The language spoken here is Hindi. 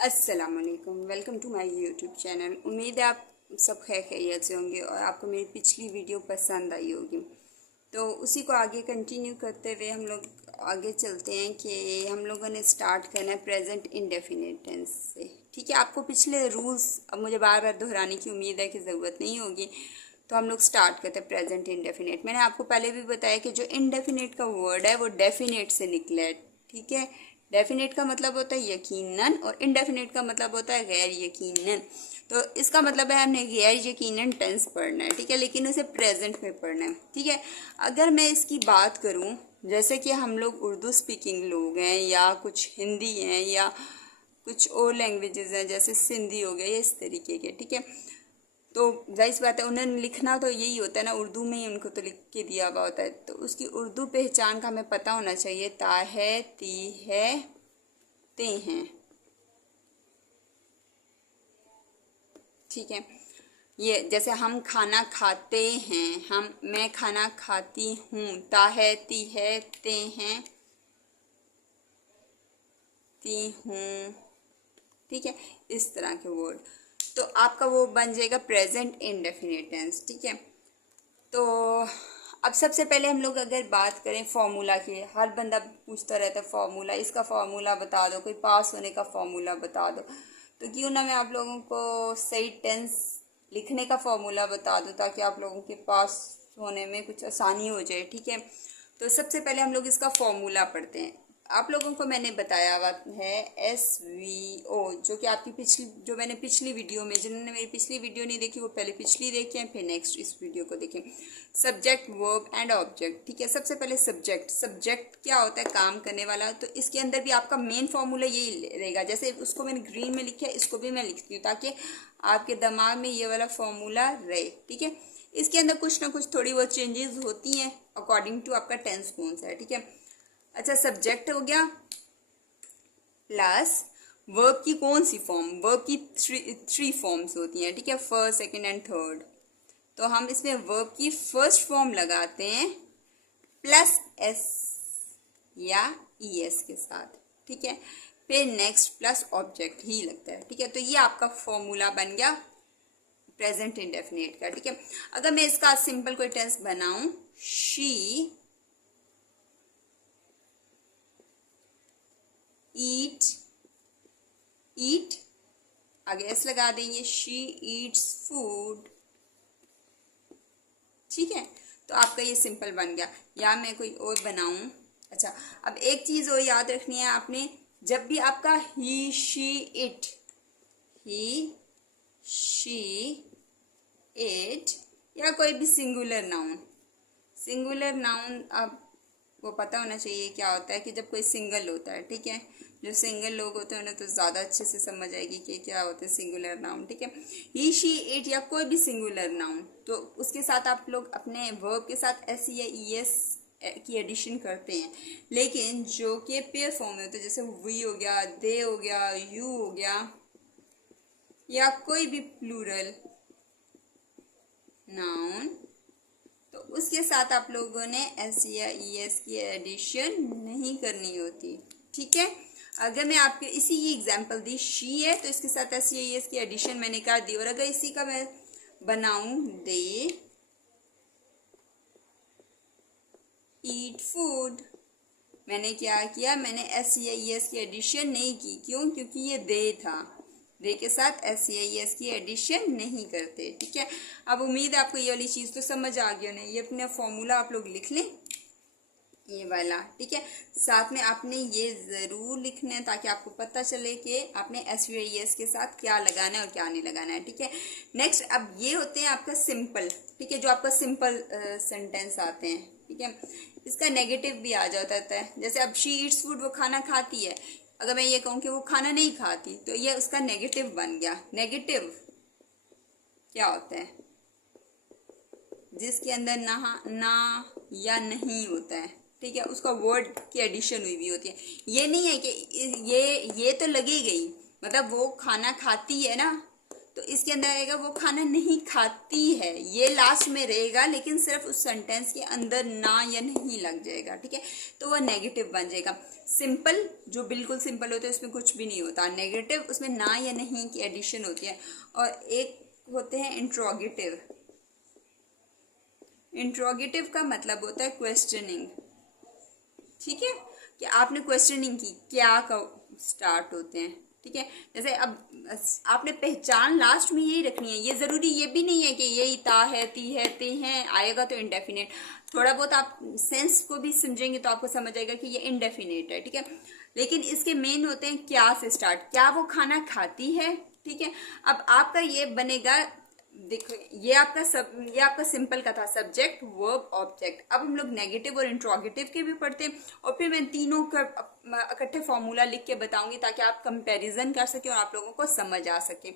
अस्सलाम वालेकुम, welcome to my YouTube channel. उम्मीद है आप सब खैर खैरियत से होंगे और आपको मेरी पिछली वीडियो पसंद आई होगी। तो उसी को आगे कंटिन्यू करते हुए हम लोग आगे चलते हैं कि हम लोगों ने स्टार्ट करना है प्रेजेंट इंडेफिनिट टेंस से। ठीक है, आपको पिछले रूल्स अब मुझे बार बार दोहराने की उम्मीद है कि ज़रूरत नहीं होगी। तो हम लोग स्टार्ट करते हैं प्रेजेंट इंडेफिनिट। मैंने आपको पहले भी बताया कि जो इंडेफिनिट का वर्ड है वो डेफिनेट से निकला है। ठीक है, डेफिनेट का मतलब होता है यकीनन और इंडेफिनेट का मतलब होता है गैर यकीनन। तो इसका मतलब है हमने गैर यकीनन टेंस पढ़ना है। ठीक है, लेकिन उसे प्रेजेंट में पढ़ना है। ठीक है, अगर मैं इसकी बात करूं, जैसे कि हम लोग उर्दू स्पीकिंग लोग हैं या कुछ हिंदी हैं या कुछ और लैंग्वेजेस हैं जैसे सिंधी हो गया या इस तरीके के। ठीक है, तो जाहिर सी बात है उन्हें लिखना तो यही होता है ना, उर्दू में ही उनको तो लिख के दिया हुआ होता है। तो उसकी उर्दू पहचान का हमें पता होना चाहिए। ता है, ती है, ते हैं। ठीक है, ये जैसे हम खाना खाते हैं, मैं खाना खाती हूँ। ता है, ती है, ते हैं, ती हूँ। ठीक है, इस तरह के वर्ड तो आपका वो बन जाएगा प्रेजेंट इंडेफिनिट टेंस। ठीक है, तो अब सबसे पहले हम लोग अगर बात करें फॉर्मूला की, हर बंदा पूछता रहता है फॉर्मूला, इसका फॉर्मूला बता दो, कोई पास होने का फॉर्मूला बता दो। तो क्यों ना मैं आप लोगों को सही टेंस लिखने का फॉर्मूला बता दूं ताकि आप लोगों के पास होने में कुछ आसानी हो जाए। ठीक है, तो सबसे पहले हम लोग इसका फॉर्मूला पढ़ते हैं। आप लोगों को मैंने बताया हुआ है SVO, जो कि आपकी जो मैंने पिछली वीडियो में, जिन्होंने मेरी पिछली वीडियो नहीं देखी वो पहले पिछली देखें, फिर नेक्स्ट इस वीडियो को देखें। Subject, verb and object. ठीक है, सबसे पहले सब्जेक्ट क्या होता है? काम करने वाला। तो इसके अंदर भी आपका मेन फॉर्मूला यही रहेगा। जैसे उसको मैंने ग्रीन में लिखा है, इसको भी मैं लिखती हूँ ताकि आपके दिमाग में ये वाला फॉर्मूला रहे। ठीक है, इसके अंदर कुछ ना कुछ थोड़ी बहुत चेंजेस होती हैं अकॉर्डिंग टू आपका टेंस कौन सा है। ठीक है, अच्छा सब्जेक्ट हो गया प्लस वर्ब की कौन सी फॉर्म? वर्ब की थ्री फॉर्म्स होती हैं। ठीक है, फर्स्ट, सेकंड एंड थर्ड। तो हम इसमें वर्ब की फर्स्ट फॉर्म लगाते हैं प्लस एस या ईएस के साथ। ठीक है, फिर नेक्स्ट प्लस ऑब्जेक्ट ही लगता है। ठीक है, तो ये आपका फॉर्मूला बन गया प्रेजेंट इंडेफिनिट का। ठीक है, अगर मैं इसका सिंपल कोई टेंस बनाऊं, शी ईट, ईट आगे एस लगा देंगे, शी ईट्स फूड। ठीक है, तो आपका ये सिंपल बन गया। या मैं कोई और बनाऊं। अच्छा, अब एक चीज और याद रखनी है आपने, जब भी आपका he she it, he she it या कोई भी सिंगुलर नाउन आपको पता होना चाहिए क्या होता है कि जब कोई सिंगल होता है। ठीक है, जो सिंगल लोग होते हैं उन्हें तो ज़्यादा अच्छे से समझ आएगी कि क्या होता है सिंगुलर नाउन। ठीक है, ही शी इट या कोई भी सिंगुलर नाउन, तो उसके साथ आप लोग अपने वर्ब के साथ एस या ई एस की एडिशन करते हैं। लेकिन जो कि पेयर फॉर्म में होते हैं, जैसे वी हो गया, दे हो गया, यू हो गया या कोई भी प्लूरल नाउन, तो उसके साथ आप लोगों ने एस या ई एस की एडिशन नहीं करनी होती। ठीक है, अगर मैं आपके इसी की एग्जांपल दी, शी है तो इसके साथ एस या ई एस की एडिशन मैंने कर दी। और अगर इसी का मैं बनाऊं, दे ईट फूड, मैंने क्या किया? मैंने एस या ई एस की एडिशन नहीं की। क्यों? क्योंकि ये दे था, दे के साथ एस या ई एस की एडिशन नहीं करते। ठीक है, अब उम्मीद है आपको ये वाली चीज़ तो समझ आ गई होनी। ये अपना फॉर्मूला आप लोग लिख लें, ये वाला। ठीक है, साथ में आपने ये ज़रूर लिखना है ताकि आपको पता चले कि आपने एस यू आई एस के साथ क्या लगाना है और क्या नहीं लगाना है। ठीक है, नेक्स्ट अब ये होते हैं आपका सिंपल। ठीक है, जो आपका सिंपल सेंटेंस आते हैं। ठीक है, इसका नेगेटिव भी आ जाता है। जैसे अब शी ईट्स फूड, वो खाना खाती है। अगर मैं ये कहूँ कि वो खाना नहीं खाती, तो ये उसका नेगेटिव बन गया। नेगेटिव क्या होता है? जिसके अंदर ना या नहीं होता है। ठीक है, उसका वर्ड की एडिशन हुई होती है। ये नहीं है कि ये तो लगेगी ही, मतलब वो खाना खाती है ना, तो इसके अंदर आएगा वो खाना नहीं खाती है, ये लास्ट में रहेगा, लेकिन सिर्फ उस सेंटेंस के अंदर ना या नहीं लग जाएगा, ठीक है। तो वह नेगेटिव बन जाएगा। सिंपल जो बिल्कुल सिंपल होता है उसमें कुछ भी नहीं होता, नेगेटिव उसमें ना या नहीं की एडिशन होती है। और एक होते हैं इंट्रोगेटिव। इंट्रोगेटिव का मतलब होता है क्वेश्चनिंग, ठीक है, कि आपने क्वेश्चनिंग की, क्या का स्टार्ट होते हैं, ठीक है। जैसे अब आपने पहचान लास्ट में यही रखनी है, ये जरूरी ये भी नहीं है कि यही ता है, ती है, ते हैं आएगा तो इंडेफिनेट। थोड़ा बहुत आप सेंस को भी समझेंगे तो आपको समझ आएगा कि ये इंडेफिनेट है, ठीक है। लेकिन इसके मेन होते हैं क्या से स्टार्ट, क्या वो खाना खाती है, ठीक है। अब आपका ये बनेगा, देखो ये आपका सिंपल का था, सब्जेक्ट वर्ब ऑब्जेक्ट। अब हम लोग नेगेटिव और इंट्रोगेटिव के भी पढ़ते हैं, और फिर मैं तीनों का इकट्ठे फॉर्मूला लिख के बताऊंगी ताकि आप कंपैरिजन कर सके और आप लोगों को समझ आ सके।